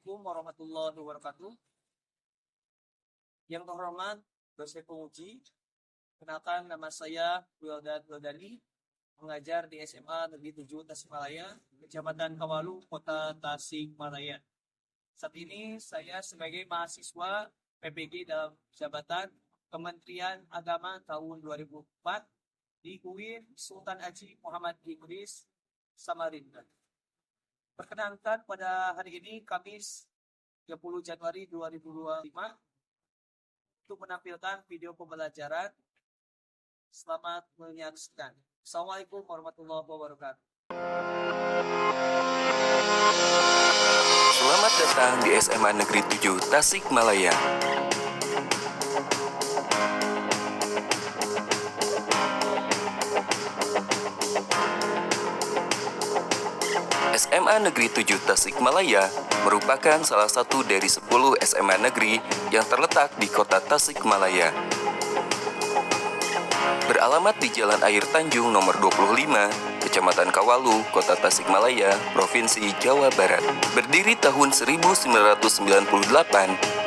Assalamualaikum warahmatullahi wabarakatuh. Yang terhormat dosen penguji, kenalkan nama saya Wildan Wildani, mengajar di SMA Negeri 7 Tasikmalaya, Kecamatan Kawalu, Kota Tasikmalaya. Saat ini saya sebagai mahasiswa PPG dalam jabatan Kementerian Agama tahun 2004 di UIN Sultan Haji Muhammad Idris Samarinda. Perkenalkan pada hari ini Kamis 30 Januari 2025 untuk menampilkan video pembelajaran. Selamat menyaksikan. Assalamualaikum warahmatullahi wabarakatuh. Selamat datang di SMA Negeri 7 Tasikmalaya. SMA Negeri 7 Tasikmalaya merupakan salah satu dari 10 SMA negeri yang terletak di kota Tasikmalaya. Beralamat di Jalan Air Tanjung nomor 25, Kecamatan Kawalu, Kota Tasikmalaya, Provinsi Jawa Barat. Berdiri tahun 1998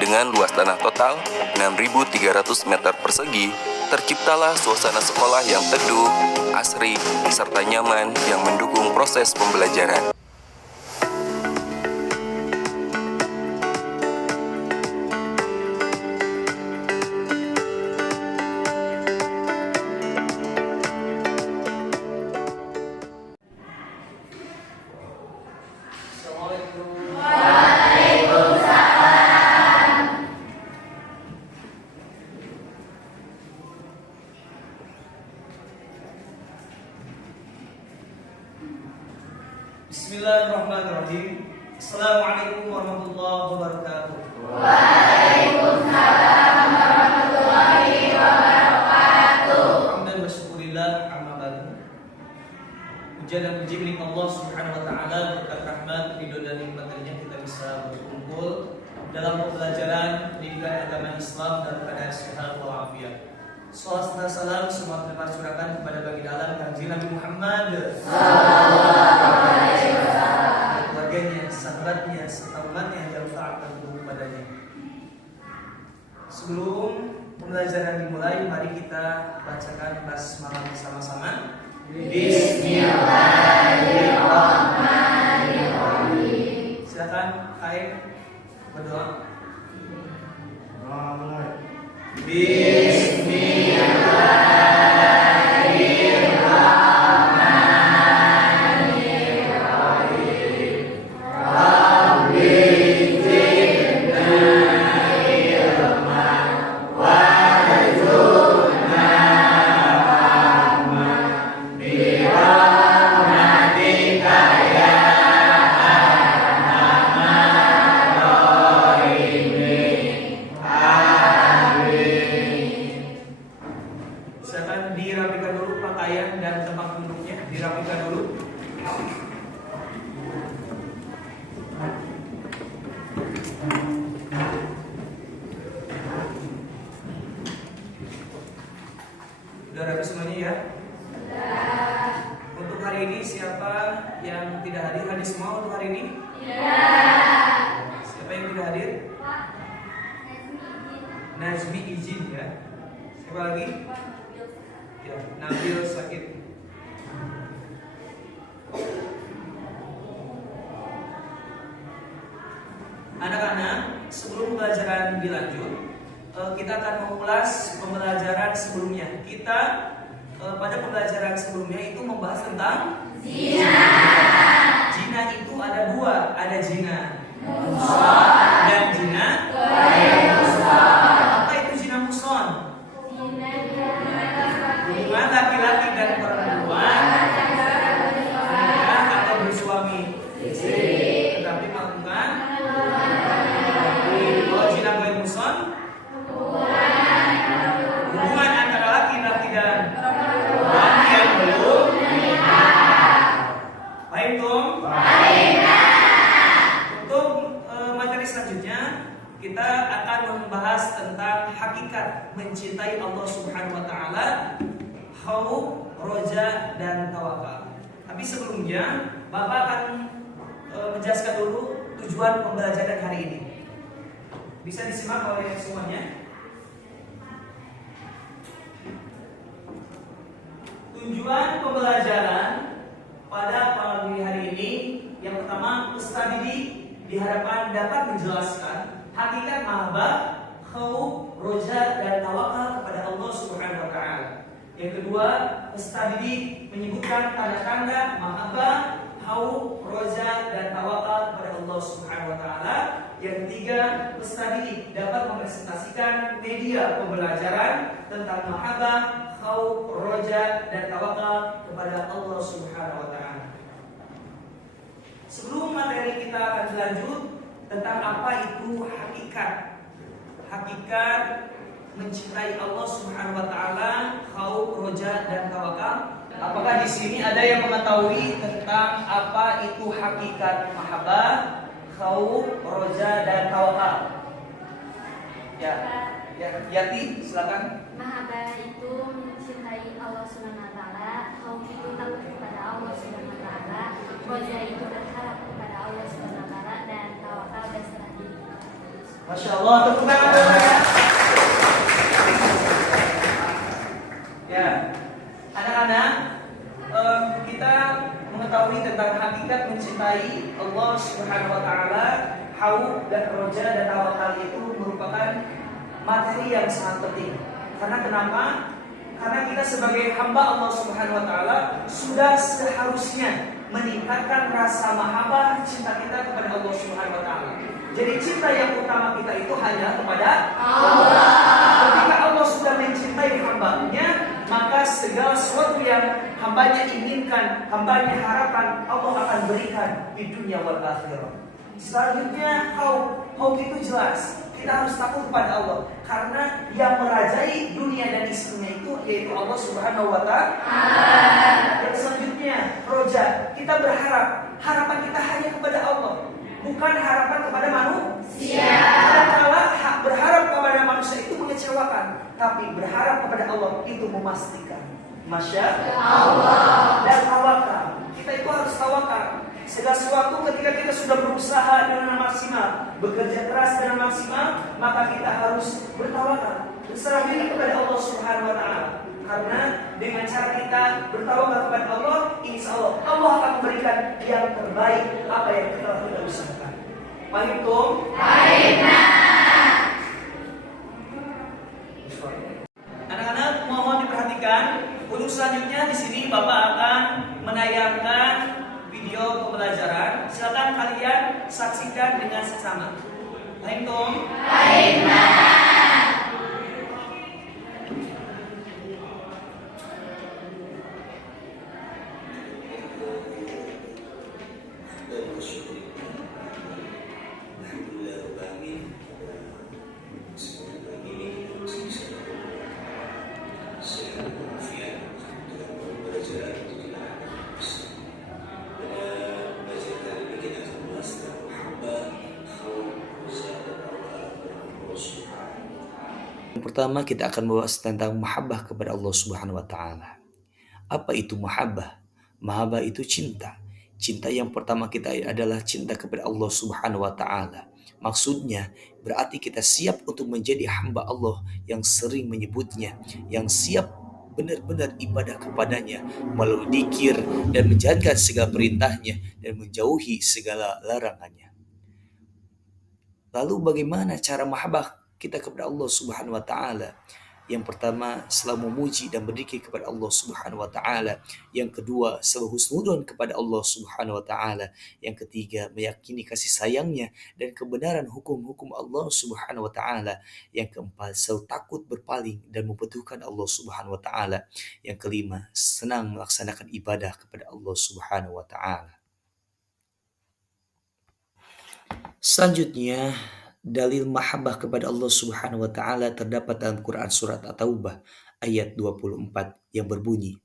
dengan luas tanah total 6.300 meter persegi, terciptalah suasana sekolah yang teduh, asri, serta nyaman yang mendukung proses pembelajaran. Bismillahirrahmanirrahim. Assalamualaikum warahmatullahi wabarakatuh. Waalaikumsalam warahmatullahi wabarakatuh. Alhamdulillah wa syukurillah amma ba'du. Puja dan puji milik Allah Subhanahu wa taala, berkat rahmat, ridho dan nikmat-Nya kita bisa berkumpul dalam pembelajaran pendidikan agama Islam dan keadaan sehat walafiat. Salawat dan salam semua kita curahkan kepada baginda alam Kanjeng Nabi Muhammad sallallahu alaihi wasallam, keluarganya, sahabatnya, serta umatnya yang taat dan patuh kepadanya. Sebelum pembelajaran dimulai, mari kita bacakan basmalah bersama-sama. Bismillahirrahmanirrahim. Silakan Aik berdoa. Silakan dirapikan dulu pakaian dan tempat duduknya, dirapikan dulu. Sudah rapi semuanya ya? Untuk hari ini siapa yang tidak hadir? Hadir semua untuk hari ini? Siapa yang tidak hadir? Nazmi izin ya. Siapa lagi? Ya, Nabil sakit. Anak-anak, sebelum pembelajaran dilanjut, kita akan mengulas pembelajaran sebelumnya. Kita pada pembelajaran sebelumnya itu membahas tentang zina. Zina itu ada dua, ada zina muhsan dan zina ghairu muhsan. Apa itu zina muhsan? Hubungan laki-laki dan perempuan menikah atau bersuami istri, tetapi melakukan zina ghairu muhsan, hubungan antara laki-laki dan perempuan yang belum menikah. Baik, Tom? Untuk materi selanjutnya kita akan membahas tentang hakikat mencintai Allah Subhanahu wa taala, khauf, roja, dan tawakal. Tapi sebelumnya Bapak akan menjelaskan dulu tujuan pembelajaran hari ini. Bisa disimak oleh semuanya. Tujuan pembelajaran pada pagi hari ini yang pertama, Ustaz Didi diharapkan dapat menjelaskan hakikat mahabbah, khauf, roja dan tawakal kepada Allah Subhanahu wa taala. Yang kedua, Ustaz Didi menyebutkan tanda-tanda mahabbah, khauf, roja dan tawakal kepada Allah Subhanahu wa taala. Yang ketiga, Ustaz Didi dapat mempresentasikan media pembelajaran tentang mahabbah, khauf, roja dan tawakal kepada Allah Subhanahu wa taala. Sebelum materi kita akan lanjut tentang apa itu hakikat mencintai Allah Subhanahu wa taala, khauf, roja dan tawakal. Apakah di sini ada yang mengetahui tentang apa itu hakikat mahabbah, khauf, roja dan tawakal? Ya, Yati, silakan. Mahabbah itu mencintai Allah Subhanahu wa taala, khauf itu takut kepada Allah Subhanahu wa taala, roja itu berharap kepada Allah Subhanahu wa taala, dan tawakal berserah diri. Masya Allah, tepuk tangan ya. Ya, anak-anak, kita mengetahui tentang hakikat mencintai Allah Subhanahu wa taala, khauf dan roja dan tawakal itu merupakan materi yang sangat penting. Karena kenapa? Karena kita sebagai hamba Allah Subhanahu wa taala sudah seharusnya meningkatkan rasa mahabbah, cinta kita kepada Allah Subhanahu wa taala. Jadi cinta yang utama kita itu hanya kepada Allah. Ketika Allah sudah mencintai hambanya, maka segala sesuatu yang hambanya inginkan, hambanya harapkan, Allah akan berikan di dunia wal akhirah. Selanjutnya, khauf itu jelas. Kita harus takut kepada Allah karena yang merajai dunia dan isinya itu yaitu Allah Subhanahu wa taala. Dan selanjutnya, roja, kita berharap, harapan kita hanya kepada Allah, bukan harapan kepada manusia. Karena berharap kepada manusia itu mengecewakan, tapi berharap kepada Allah itu memastikan. Masya Allah. Dan tawakal, kita itu harus tawakal. Segala sesuatu ketika kita sudah berusaha dengan maksimal, bekerja keras dengan maksimal, maka kita harus bertawakal, berserah diri kepada Allah Subhanahu wa taala. Karena dengan cara kita bertawakal kepada Allah, insya Allah akan memberikan yang terbaik apa yang telah kita usahakan. Paham tuh? Anak-anak, mohon diperhatikan. Untuk selanjutnya di sini Bapak akan menayangkan video pembelajaran. Silakan kalian saksikan dengan seksama. Baik, Tom? Baik, Pertama kita akan membahas tentang mahabbah kepada Allah Subhanahu wa taala. Apa itu mahabbah? Mahabbah itu cinta. Cinta yang pertama kita adalah cinta kepada Allah Subhanahu wa taala. Maksudnya berarti kita siap untuk menjadi hamba Allah yang sering menyebutnya, yang siap benar-benar ibadah kepadanya melalui dzikir dan menjalankan segala perintahnya dan menjauhi segala larangannya. Lalu bagaimana cara mahabbah kita kepada Allah Subhanahu wa taala? Yang pertama, selalu memuji dan berzikir kepada Allah Subhanahu wa taala. Yang kedua, selalu husnudzon kepada Allah Subhanahu wa taala. Yang ketiga, meyakini kasih sayangnya dan kebenaran hukum-hukum Allah Subhanahu wa taala. Yang keempat, selalu takut berpaling dan membutuhkan Allah Subhanahu wa taala. Yang kelima, senang melaksanakan ibadah kepada Allah Subhanahu wa taala. Selanjutnya, dalil mahabbah kepada Allah Subhanahu wa taala terdapat dalam Quran surat At-Taubah ayat 24 yang berbunyi,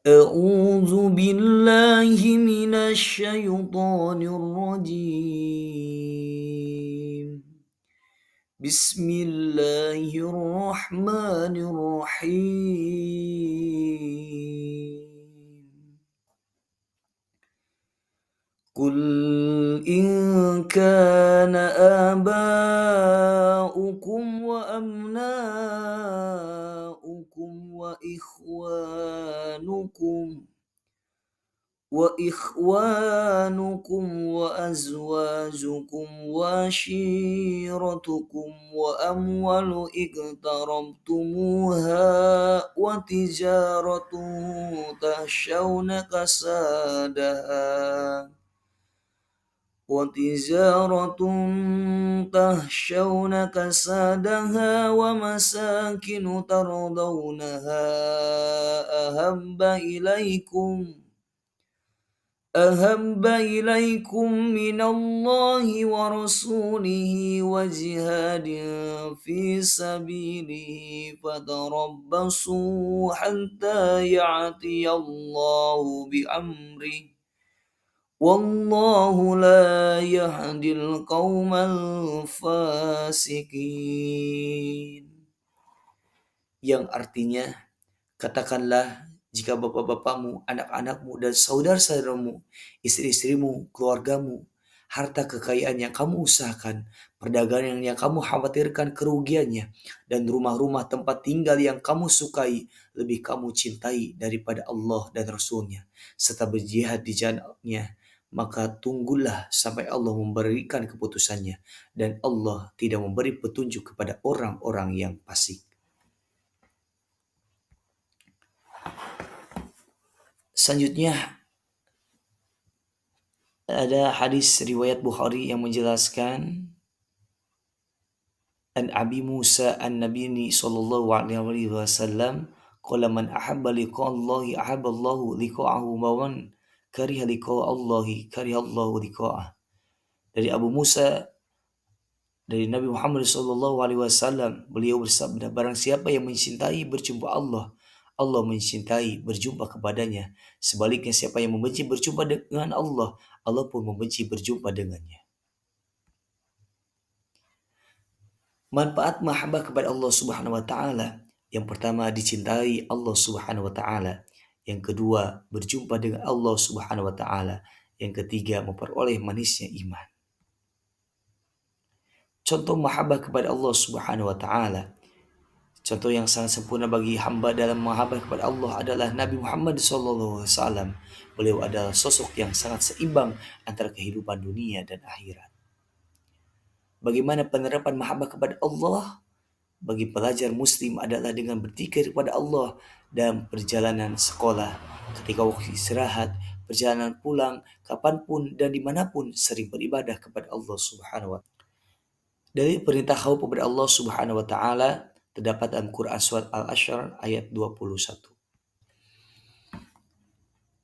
A'udzu billahi minasy syaithanir rajim. Bismillahirrahmanirrahim. Qul إن كان آباؤكم وأبناؤكم وإخوانكم وأزواجكم وعشيرتكم وأموال اقترفتموها وتجارة تخشون كسادها ومساكن ترضونها أحب إليكم من الله ورسوله وجهاد في سبيله فتربصوا حتى يأتي الله بأمره والله لا يهدي القوم الفاسقين. Yang artinya, katakanlah jika bapak-bapakmu, anak-anakmu, dan saudara-saudaramu, istri-istrimu, keluargamu, harta kekayaan yang kamu usahakan, perdagangan yang kamu khawatirkan kerugiannya, dan rumah-rumah tempat tinggal yang kamu sukai, lebih kamu cintai daripada Allah dan Rasulnya, serta berjihad di jalannya, maka tunggulah sampai Allah memberikan keputusannya, dan Allah tidak memberi petunjuk kepada orang-orang yang fasik. Selanjutnya ada hadis riwayat Bukhari yang menjelaskan an Abi Musa an-Nabi sallallahu alaihi wasallam qala man ahabba liqa Allahi ahabba Allahu liqa'ahu wa man kariha liqa Allahi kariha Allahu liqa'ah. Dari Abu Musa dari Nabi Muhammad sallallahu alaihi wasallam, beliau bersabda, barang siapa yang mencintai berjumpa Allah, Allah mencintai berjumpa kepadanya. Sebaliknya siapa yang membenci berjumpa dengan Allah, Allah pun membenci berjumpa dengannya. Manfaat mahabbah kepada Allah Subhanahu wa taala. Yang pertama, dicintai Allah Subhanahu wa taala. Yang kedua, berjumpa dengan Allah Subhanahu wa taala. Yang ketiga, memperoleh manisnya iman. Contoh mahabbah kepada Allah Subhanahu wa taala. Contoh yang sangat sempurna bagi hamba dalam mahabbah kepada Allah adalah Nabi Muhammad SAW. Beliau adalah sosok yang sangat seimbang antara kehidupan dunia dan akhirat. Bagaimana penerapan mahabbah kepada Allah bagi pelajar muslim adalah dengan berzikir kepada Allah dalam perjalanan sekolah, ketika waktu istirahat, perjalanan pulang, kapanpun dan dimanapun sering beribadah kepada Allah Subhanahu wa taala. Dari perintah khauf kepada Allah Subhanahu wa taala terdapat dalam Quran surat Al-Ashr ayat 21.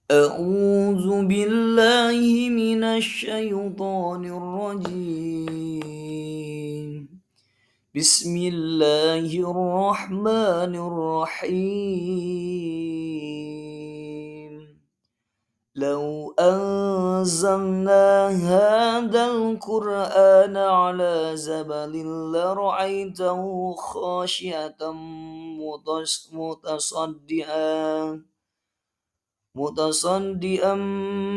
A'udzu billahi minasy syaithanir rajim. Bismillahirrahmanirrahim. لو أنزلنا هذا القرآن على جبل لرأيته خاشعا متصدعا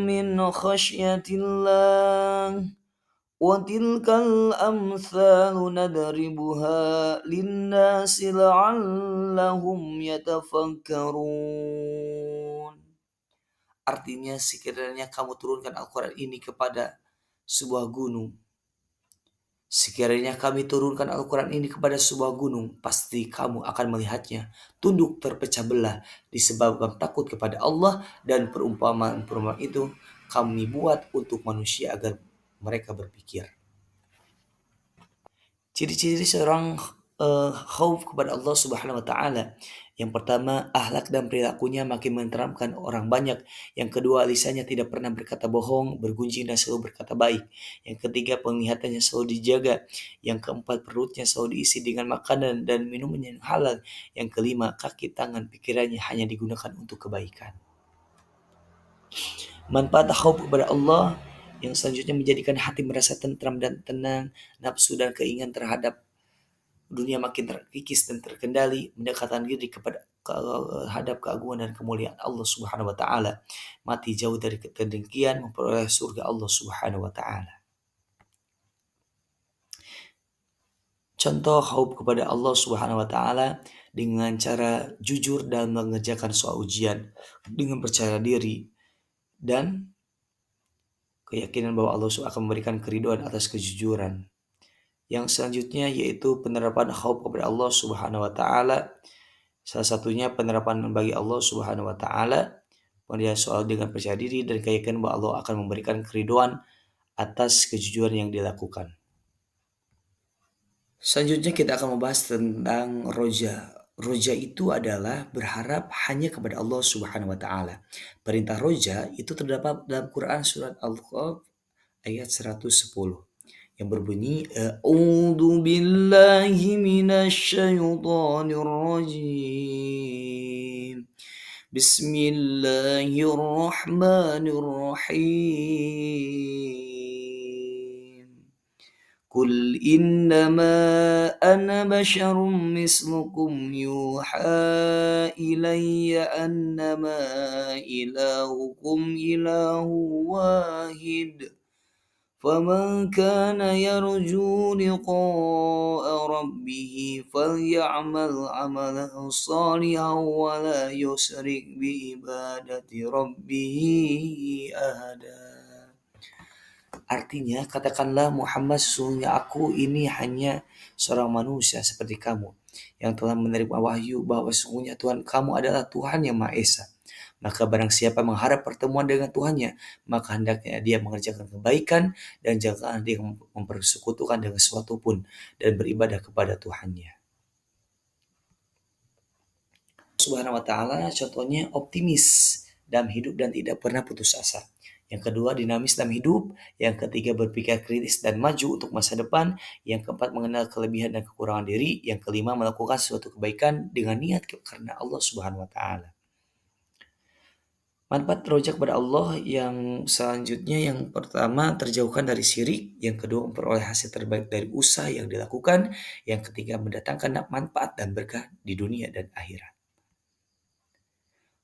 من خشية الله وتلك الأمثال نضربها للناس لعلهم يتفكرون. Artinya, sekiranya kamu turunkan Al-Quran ini kepada sebuah gunung, sekiranya kami turunkan Al-Quran ini kepada sebuah gunung, pasti kamu akan melihatnya tunduk terpecah belah disebabkan takut kepada Allah, dan perumpamaan itu kami buat untuk manusia agar mereka berpikir. Ciri-ciri seorang khauf kepada Allah Subhanahu wa taala. Yang pertama, akhlak dan perilakunya makin menteramkan orang banyak. Yang kedua, lisannya tidak pernah berkata bohong, bergunjing dan selalu berkata baik. Yang ketiga, penglihatannya selalu dijaga. Yang keempat, perutnya selalu diisi dengan makanan dan minuman yang halal. Yang kelima, kaki, tangan, pikirannya hanya digunakan untuk kebaikan. Manfaat khauf kepada Allah yang selanjutnya menjadikan hati merasa tentram dan tenang, nafsu dan keinginan terhadap dunia makin terkikis dan terkendali, mendekatkan diri kepada hadap keagungan dan kemuliaan Allah Subhanahu wa taala, mati jauh dari kedengkian, memperoleh surga Allah Subhanahu wa taala. Contoh khauf kepada Allah Subhanahu wa taala dengan cara jujur dalam mengerjakan soal ujian, dengan percaya diri dan keyakinan bahwa Allah akan memberikan keridhaan atas kejujuran. Yang selanjutnya yaitu penerapan khauf kepada Allah Subhanahu wa taala. Salah satunya penerapan bagi Allah Subhanahu wa taala kemudian soal dengan percaya diri dan keyakinan bahwa Allah akan memberikan keridhaan atas kejujuran yang dilakukan. Selanjutnya kita akan membahas tentang roja. Roja itu adalah berharap hanya kepada Allah Subhanahu wa taala. Perintah roja itu terdapat dalam Quran surat Al-Qaf ayat 110 yang berbunyi A'udzu billahi minasyaitonir rajim. Bismillahirrahmanirrahim. Qul innama ana basyarum mislukum yuha ilayya annama ilahukum ilahu wahid. Faman kana yarju liqa'a rabbih falya'mal 'amalan shalihan wa la yusyrik bi ibadati rabbih ahada. Artinya, katakanlah Muhammad, sesungguhnya aku ini hanya seorang manusia seperti kamu yang telah menerima wahyu bahwa sesungguhnya Tuhan kamu adalah Tuhan yang Maha Esa. Maka barang siapa mengharap pertemuan dengan Tuhannya, maka hendaknya dia mengerjakan kebaikan dan janganlah dia mempersekutukan dengan sesuatu pun dan beribadah kepada Tuhannya. Subhanahu wa ta'ala contohnya optimis dalam hidup dan tidak pernah putus asa. Yang kedua, dinamis dalam hidup. Yang ketiga, berpikir kritis dan maju untuk masa depan. Yang keempat, mengenal kelebihan dan kekurangan diri. Yang kelima, melakukan suatu kebaikan dengan niat karena Allah Subhanahu wa taala. Manfaat roja kepada Allah yang selanjutnya, yang pertama terjauhkan dari syirik, yang kedua memperoleh hasil terbaik dari usaha yang dilakukan, yang ketiga mendatangkan manfaat dan berkah di dunia dan akhirat.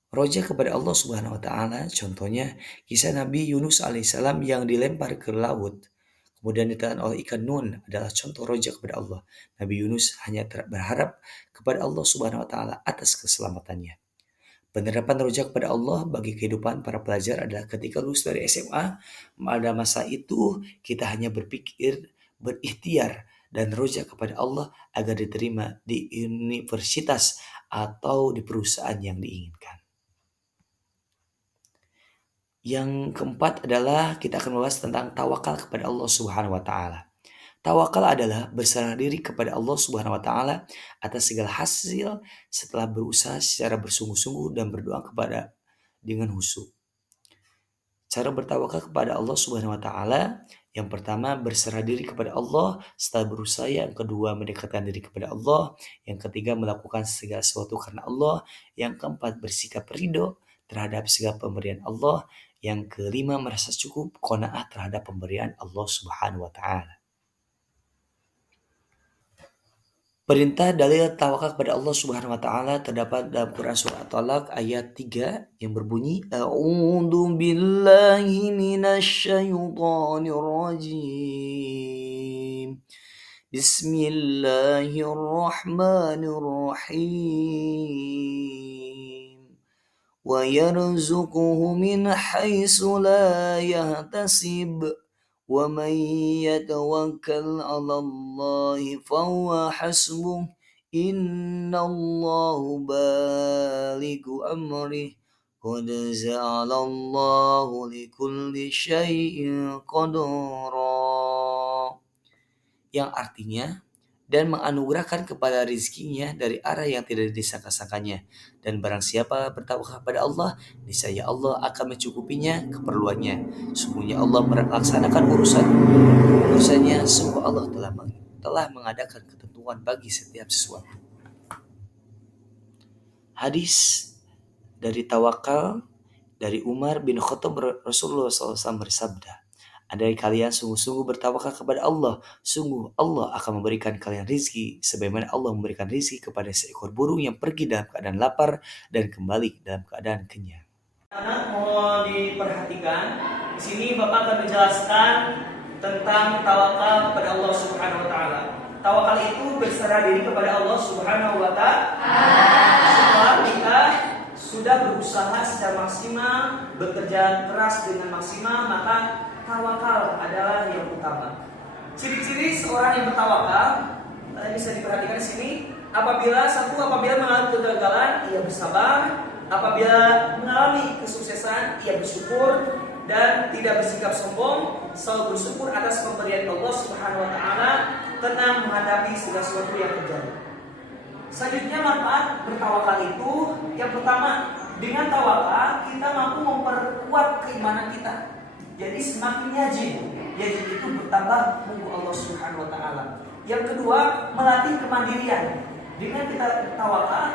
Roja kepada Allah Subhanahu wa taala contohnya kisah Nabi Yunus alaihissalam yang dilempar ke laut kemudian ditelan oleh ikan nun adalah contoh roja kepada Allah. Nabi Yunus hanya berharap kepada Allah Subhanahu wa taala atas keselamatannya. Penerapan roja kepada Allah bagi kehidupan para pelajar adalah ketika lulus dari SMA, pada masa itu kita hanya berpikir, berikhtiar dan roja kepada Allah agar diterima di universitas atau di perusahaan yang diinginkan. Yang keempat adalah kita akan membahas tentang tawakal kepada Allah Subhanahu wa taala. Tawakal adalah berserah diri kepada Allah Subhanahu wa taala atas segala hasil setelah berusaha secara bersungguh-sungguh dan berdoa kepada dengan khusyuk. Cara bertawakal kepada Allah Subhanahu wa taala, yang pertama berserah diri kepada Allah setelah berusaha, yang kedua mendekatkan diri kepada Allah, yang ketiga melakukan segala sesuatu karena Allah, yang keempat bersikap ridho terhadap segala pemberian Allah, yang kelima merasa cukup qanaah terhadap pemberian Allah Subhanahu wa taala. Perintah dalil tawakal kepada Allah Subhanahu wa taala terdapat dalam Quran surah At-Talaq ayat 3 yang berbunyi A'udzu billahi minasyaitonir rajim. Bismillahirrahmanirrahim. وَيَرْزُقُهُ مِنْ حَيْثُ لَا يَحْتَسِبُ وَمَنْ يَتَوَكَّلْ عَلَى اللَّهِ فَهُوَ حَسْبُهُ إِنَّ اللَّهَ بَالِغُ أَمْرِهِ قَدْ جَعَلَ اللَّهُ لِكُلِّ شَيْءٍ قَدْرًا. Yang artinya, dan menganugerahkan kepada rizkinya dari arah yang tidak disangka-sangkanya. Dan barang siapa bertawakal kepada Allah, niscaya Allah akan mencukupinya keperluannya. Sungguhnya Allah melaksanakan urusannya. Sungguh Allah telah mengadakan ketentuan bagi setiap sesuatu. Hadis dari tawakal dari Umar bin Khattab, Rasulullah SAW bersabda, Andai kalian sungguh-sungguh bertawakal kepada Allah, sungguh Allah akan memberikan kalian rizki, sebagaimana Allah memberikan rizki kepada seekor burung yang pergi dalam keadaan lapar dan kembali dalam keadaan kenyang. Anak mohon diperhatikan. Di sini Bapak akan menjelaskan tentang tawakal kepada Allah Subhanahu wa taala. Tawakal itu berserah diri kepada Allah Subhanahu wa taala. Setelah kita sudah berusaha secara maksimal, bekerja keras dengan maksimal, maka tawakal adalah yang utama. Ciri-ciri seorang yang bertawakal bisa diperhatikan di sini. Apabila mengalami kegagalan, ia bersabar. Apabila mengalami kesuksesan, ia bersyukur dan tidak bersikap sombong, selalu bersyukur atas pemberian Allah Subhanahu wa taala, tenang menghadapi segala sesuatu yang terjadi. Selanjutnya manfaat bertawakal itu yang pertama, dengan tawakal kita mampu memperkuat keimanan kita. Jadi semakin yajib itu bertambah menunggu Allah Subhanahu wa taala. Yang kedua, melatih kemandirian. Dengan kita bertawakal,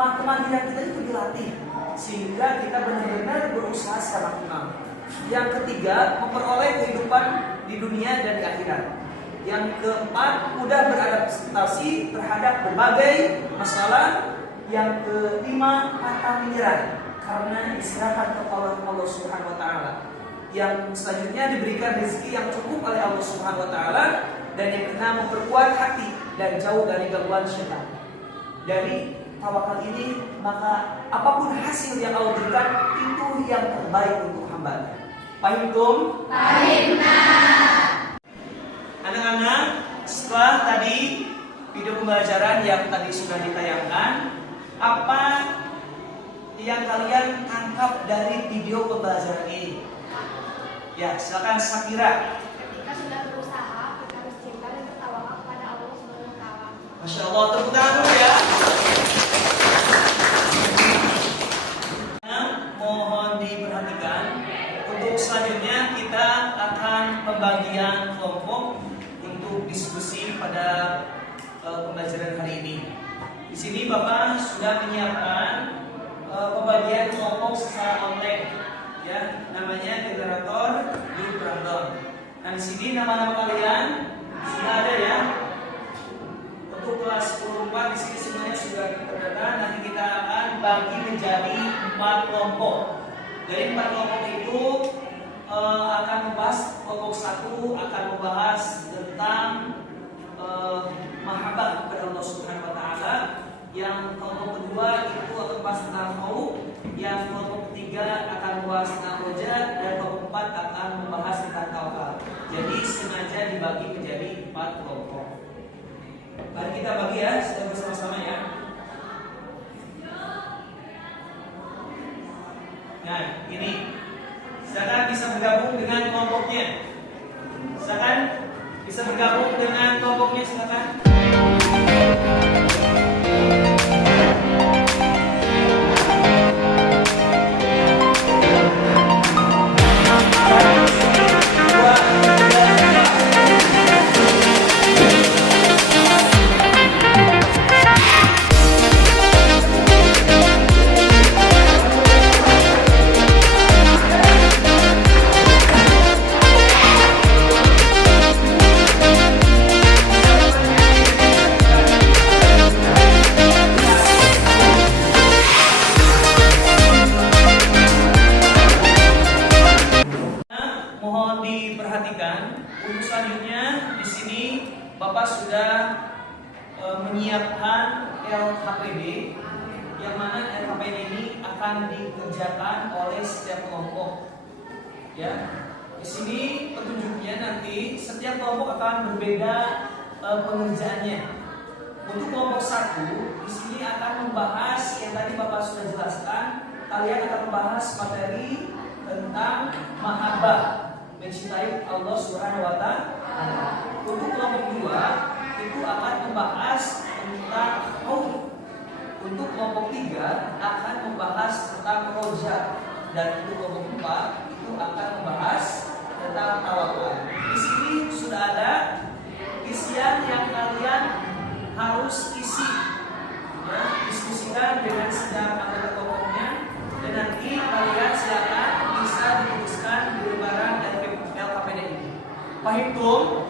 maka kemandirian kita itu dilatih sehingga kita benar-benar berusaha secara maksimal. Yang ketiga, memperoleh kehidupan di dunia dan di akhirat. Yang keempat, mudah beradaptasi terhadap berbagai masalah. Yang kelima, pantang menyerah karena diserahkan kepada Allah Subhanahu wa taala. Yang selanjutnya diberikan rezeki yang cukup oleh Allah Subhanahu wa taala, dan yang keenam memperkuat hati dan jauh dari gangguan syaitan. Dari tawakal ini, maka apapun hasil yang Allah berikan itu yang terbaik untuk hamba. Pahimtum? Anak-anak, setelah tadi video pembelajaran yang tadi sudah ditayangkan, apa yang kalian tangkap dari video pembelajaran ini? Ya, silakan Sakira. Ketika sudah berusaha, kita harus cinta dan bertawakal kepada Allah Subhanahu wa taala. Masya Allah, tepuk tangan dulu ya. Mohon diperhatikan. Untuk selanjutnya kita akan pembagian kelompok untuk diskusi pada pembelajaran hari ini. Di sini Bapak sudah menyiapkan pembagian kelompok secara online. Ya, namanya generator grup random. Nah, di sini nama-nama kalian sudah ada ya. Untuk kelas 10 di sini semuanya sudah terdata. Nanti kita akan bagi menjadi 4 kelompok. Dari 4 kelompok itu akan membahas kelompok 1 akan membahas tentang mahabbah kepada Allah Subhanahu wa taala. Yang kelompok kedua itu akan membahas tentang khauf. Yang kelompok ketiga akan membahas tentang roja, dan kelompok 4 akan membahas tentang tawakal. Jadi sengaja dibagi menjadi 4 kelompok. Mari kita bagi ya, secara bersama-sama ya. Nah, ini silakan bisa bergabung dengan kelompoknya. Silakan bisa bergabung dengan kelompoknya, silakan. Mohon diperhatikan. Untuk selanjutnya di sini Bapak sudah menyiapkan LHPD, yang mana LHPD ini akan dikerjakan oleh setiap kelompok. Ya, di sini petunjuknya nanti setiap kelompok akan berbeda pengerjaannya. Untuk kelompok 1 di sini akan membahas yang tadi Bapak sudah jelaskan. Kalian akan membahas materi tentang mahabbah, mencintai Allah Subhanahu wa taala. Untuk kelompok 2 itu akan membahas tentang khauf. Untuk kelompok 3 akan membahas tentang roja, dan untuk kelompok 4 itu akan membahas tentang tawakal. Di sini sudah ada isian yang kalian harus isi. Ya, diskusikan dengan setiap anggota kelompoknya, dan nanti kalian silakan bisa dituliskan di lembaran LKPD ini. Fahimtum?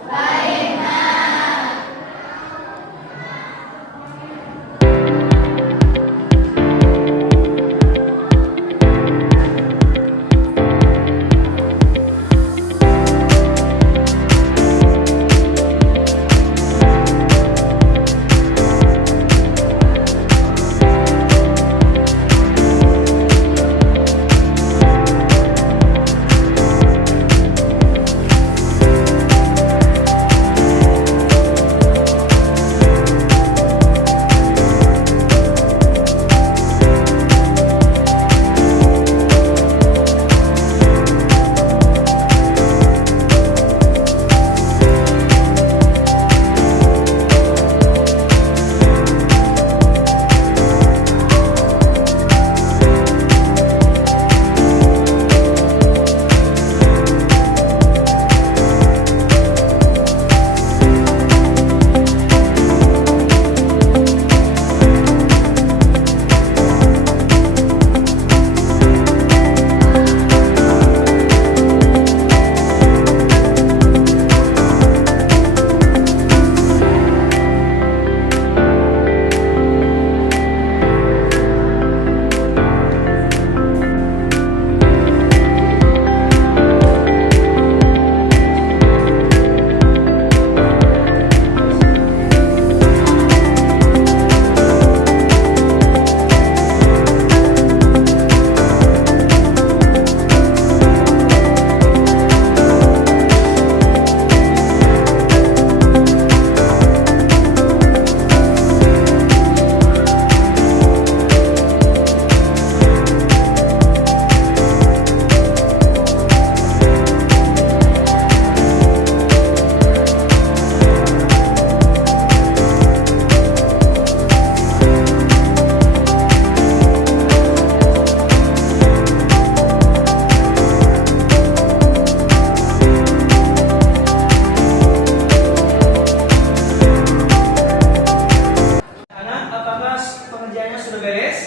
Anak, apakah pengerjaannya sudah beres?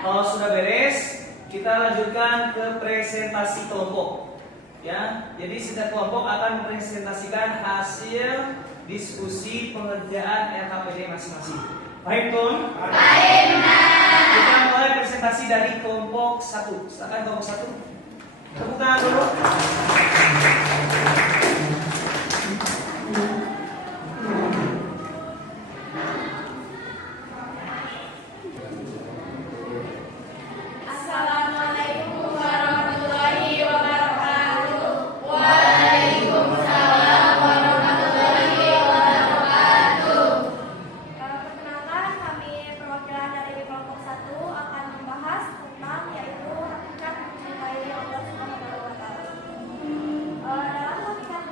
Kalau sudah beres, kita lanjutkan ke presentasi kelompok. Ya, jadi setiap kelompok akan mempresentasikan hasil diskusi pengerjaan LKPD masing-masing. Baik, Tun? Kita mulai presentasi dari kelompok 1. Silakan kelompok 1. Tepuk tangan dulu. Assalamualaikum warahmatullahi wabarakatuh. Perkenalkan, kami perwakilan dari kelompok 1 akan membahas tentang yaitu hakikat mencintai Allah Subhanahu wa Ta'ala. Dalam hakikat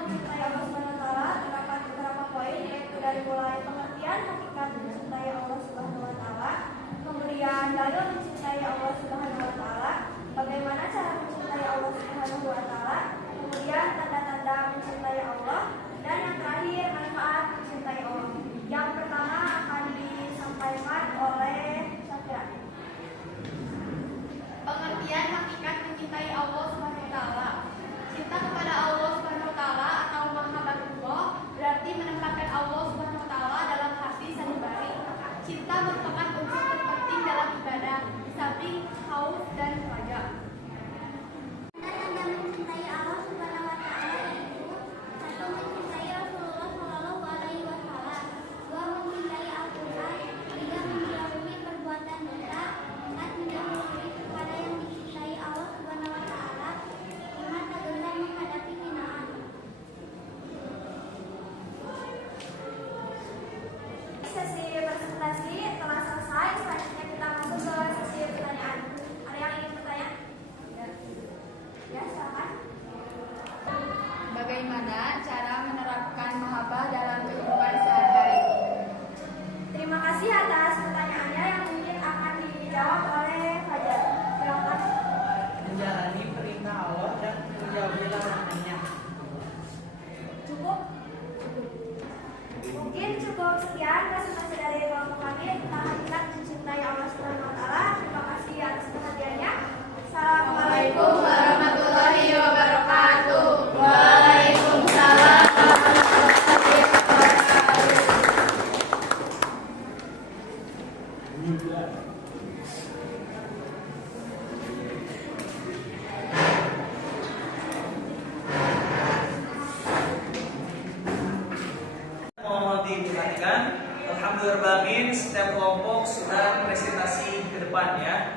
perhatikan, alhamdulillah setiap kelompok sudah presentasi ke depan ya.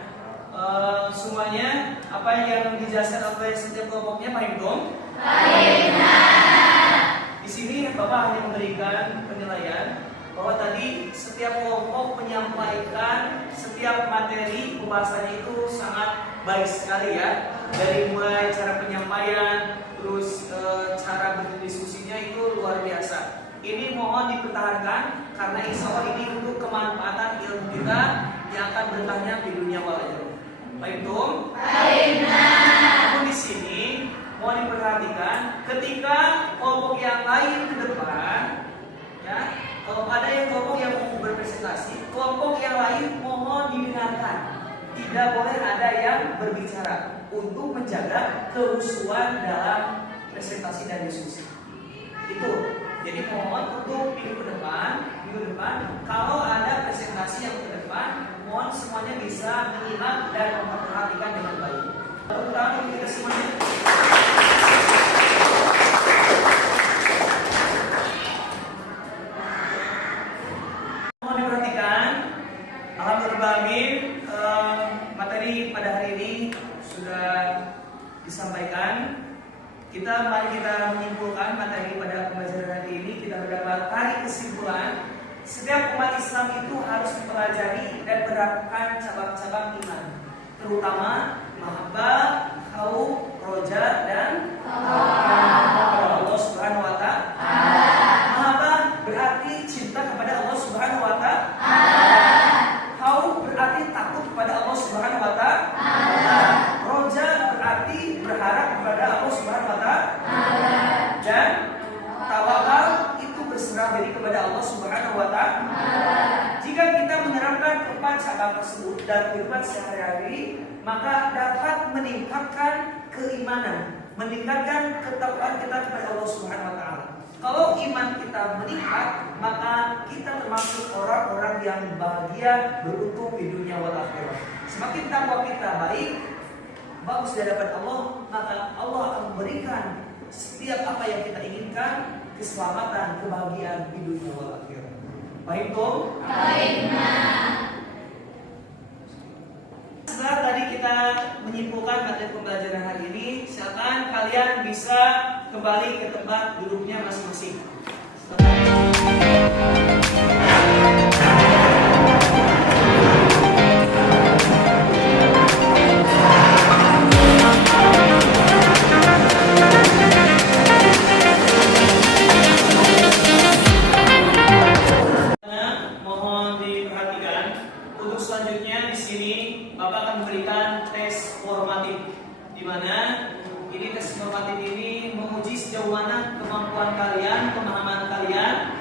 Semuanya apa yang dijelaskan oleh setiap kelompoknya paham dong? Di sini Bapak hanya memberikan penilaian bahwa tadi setiap kelompok menyampaikan setiap materi pembahasannya itu sangat baik sekali ya. Dari mulai cara penyampaian, terus cara berdiskusinya itu luar biasa. Ini mohon dipertahankan karena insya Allah ini untuk kemanfaatan ilmu kita yang akan bertanya di dunia wal akhirat. Baik dong? Namun di sini mohon diperhatikan ketika kelompok yang lain ke depan, ya, kalau ada yang kelompok yang mau berpresentasi, kelompok yang lain mohon didengarkan. Tidak boleh ada yang berbicara untuk menjaga kehusuan dalam presentasi dan diskusi. Itu. Jadi mohon untuk minggu depan kalau ada presentasi yang ke depan, mohon semuanya bisa menyimak dan memperhatikan dengan baik. Terutama kita semuanya. Mohon diperhatikan. Alhamdulillah materi pada hari ini sudah disampaikan. Mari kita menyimpulkan materi pada pembelajaran hari ini. Kita mendapat tarik kesimpulan. Setiap umat Islam itu harus mempelajari dan menerapkan cabang-cabang iman, terutama mahabbah, khauf, roja, dan Allah Subhanahu wa Ta'ala. Mahabbah berarti cinta kepada Allah Subhanahu wa Ta'ala. Khauf berarti takut kepada Allah Subhanahu wa Ta'ala. Roja berarti berharap kepada Allah Subhanahu wa Ta'ala. Dan tawakal itu berserah diri kepada Allah Subhanahu wa Ta'ala. Jika kita menerapkan keempat cabang tersebut dalam kehidupan sehari-hari, maka dapat meningkatkan keimanan, meningkatkan ketakwaan kita kepada Allah Subhanahu wa Ta'ala. Kalau iman kita meningkat, maka kita termasuk orang-orang yang bahagia, beruntung di dunia wal akhirat. Semakin takwa kita baik, bagus di hadapan Allah, maka Allah akan memberikan setiap apa yang kita inginkan, keselamatan, kebahagiaan di dunia wal akhirat. Baik toh? Baik. Setelah tadi kita menyimpulkan materi pembelajaran hari ini, silakan kalian bisa kembali ke tempat duduknya masing-masing. Mohon diperhatikan. Untuk selanjutnya di sini Bapak akan memberikan tes formatif, di mana ini tes formatif ini menguji sejauh mana kemampuan kalian, pemahaman kalian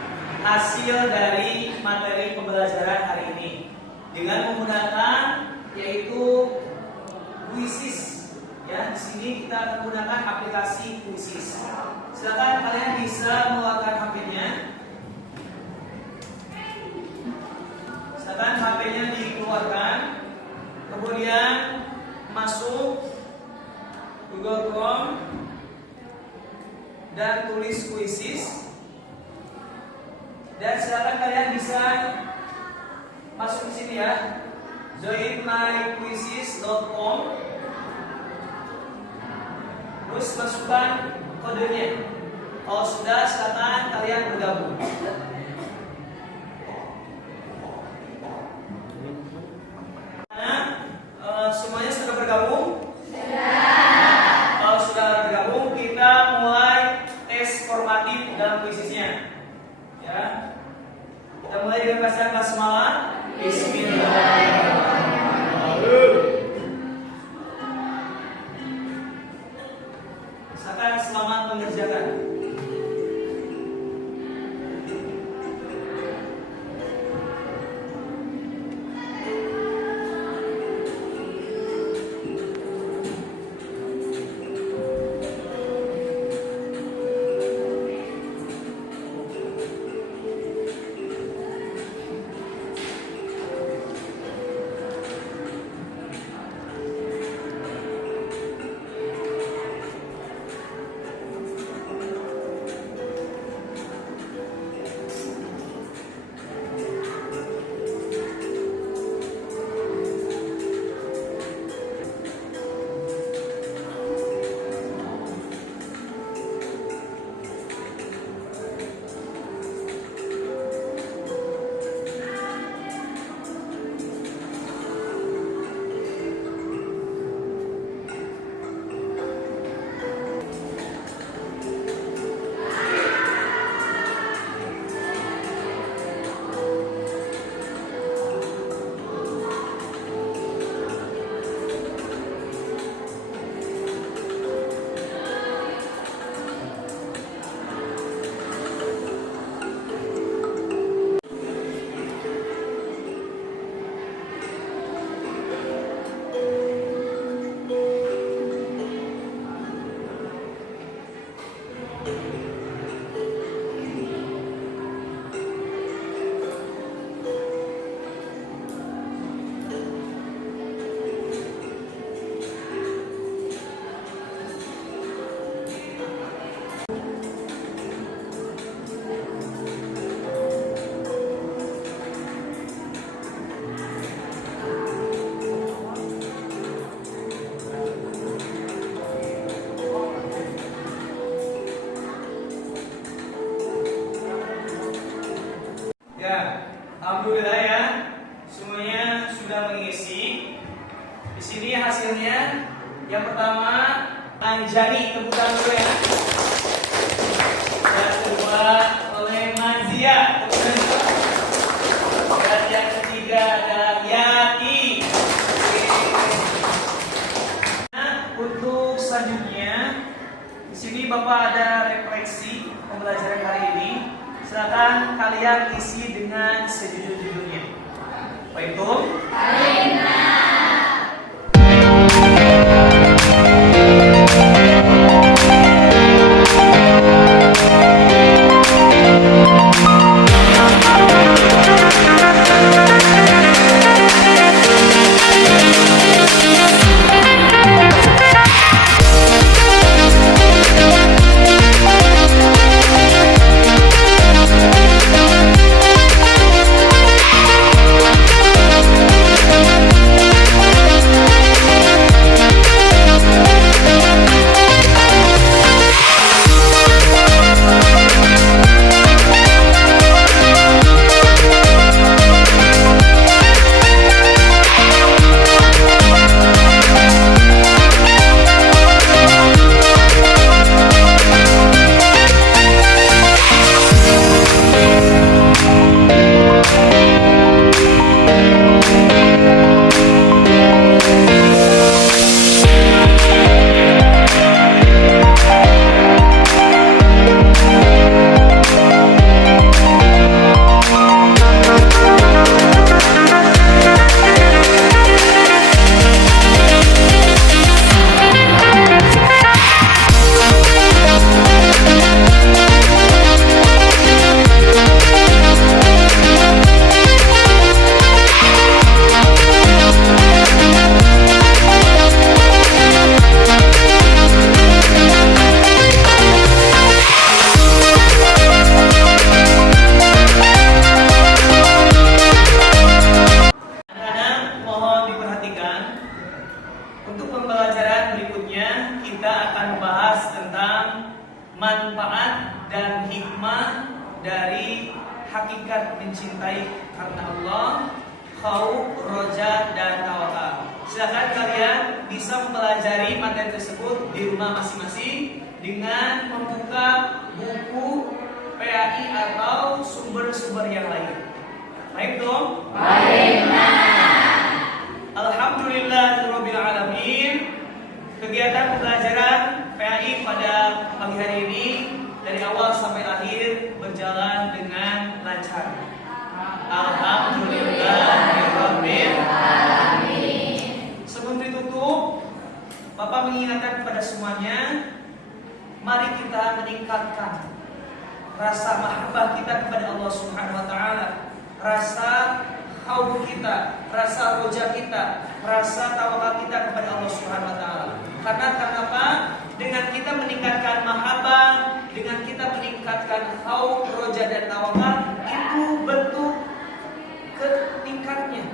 hasil dari materi pembelajaran hari ini dengan menggunakan yaitu Quizzes. Ya, di sini kita akan menggunakan aplikasi Quizzes. Silakan kalian bisa mengeluarkan HP-nya. Silakan HP-nya dikeluarkan, kemudian masuk Google Chrome dan tulis Quizzes. Dan silakan kalian bisa masuk di sini ya, joinmyquizzes.com. Terus masukkan kodenya. Kalau sudah, silakan kalian bergabung. Semuanya sudah bergabung? Sudah. Kalau sudah bergabung, kita mulai tes formatif dalam kuisisnya. Ya. Kita mulai dengan bacaan basmalah. Bismillahirrahmanirrahim. Silakan selamat mengerjakan. hasilnya. Yang pertama Anjani, tepuk tangan dulu ya. Yang kedua oleh Manzia, tepuk tangan dulu. Dan yang ketiga adalah Yati. Nah, untuk selanjutnya di sini Bapak ada refleksi pembelajaran hari ini. Silakan kalian isi dengan sejujur-jujurnya. Baik, Tum? Untuk pembelajaran berikutnya kita akan membahas tentang manfaat dan hikmah dari hakikat mencintai karena Allah, khauf, roja, dan tawakal. Silakan kalian bisa mempelajari materi tersebut di rumah masing-masing dengan membuka buku PAI atau sumber-sumber yang lain. Baik dong? Baik. Alhamdulillahirabbil alamin. Kegiatan pembelajaran PAI pada pagi hari ini dari awal sampai akhir berjalan dengan lancar. Alhamdulillahirabbil alamin. Sebelum ditutup, Bapak mengingatkan kepada semuanya, mari kita meningkatkan rasa mahabbah kita kepada Allah Subhanahu wa taala, rasa khauf kita, rasa roja kita, rasa tawakal kita kepada Allah Subhanahu wa taala. Karena kenapa? Dengan kita meningkatkan mahabbah, dengan kita meningkatkan khauf, roja, dan tawakal, itu bentuk meningkatnya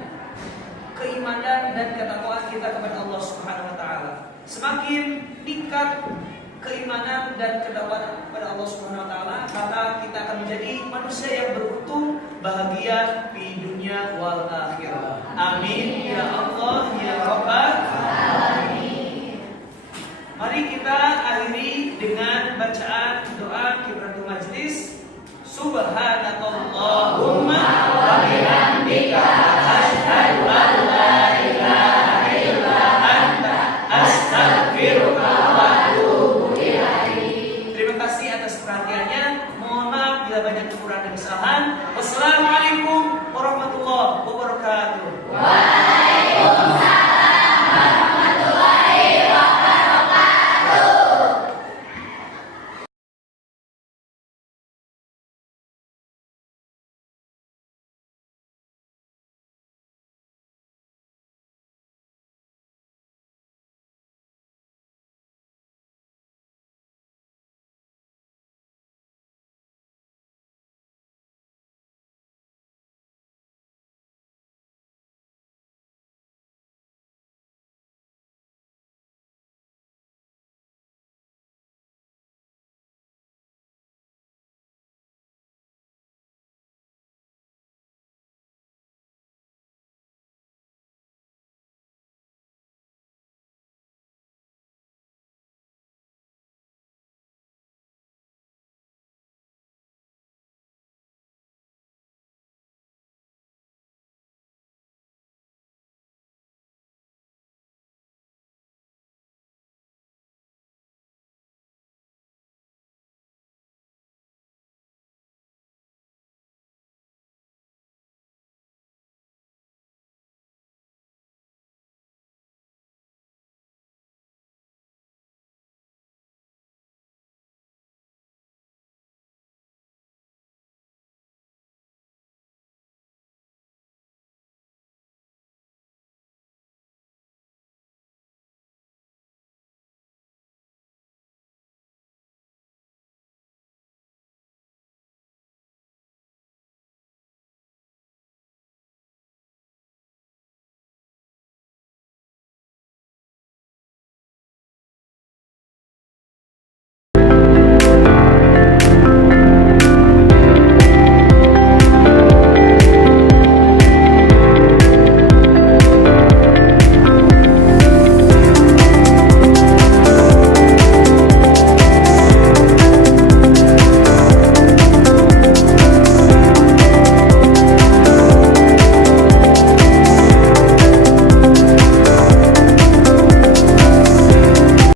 keimanan dan ketakwaan kita kepada Allah Subhanahu wa taala. Semakin tingkat keimanan dan ketakwaan kepada Allah Subhanahu wa taala, maka kita akan menjadi manusia yang beruntung, bahagia di dunia wal akhirah. Amin ya Allah ya Rabbal alamin. Mari kita akhiri dengan bacaan doa kifaratul majlis. Subhan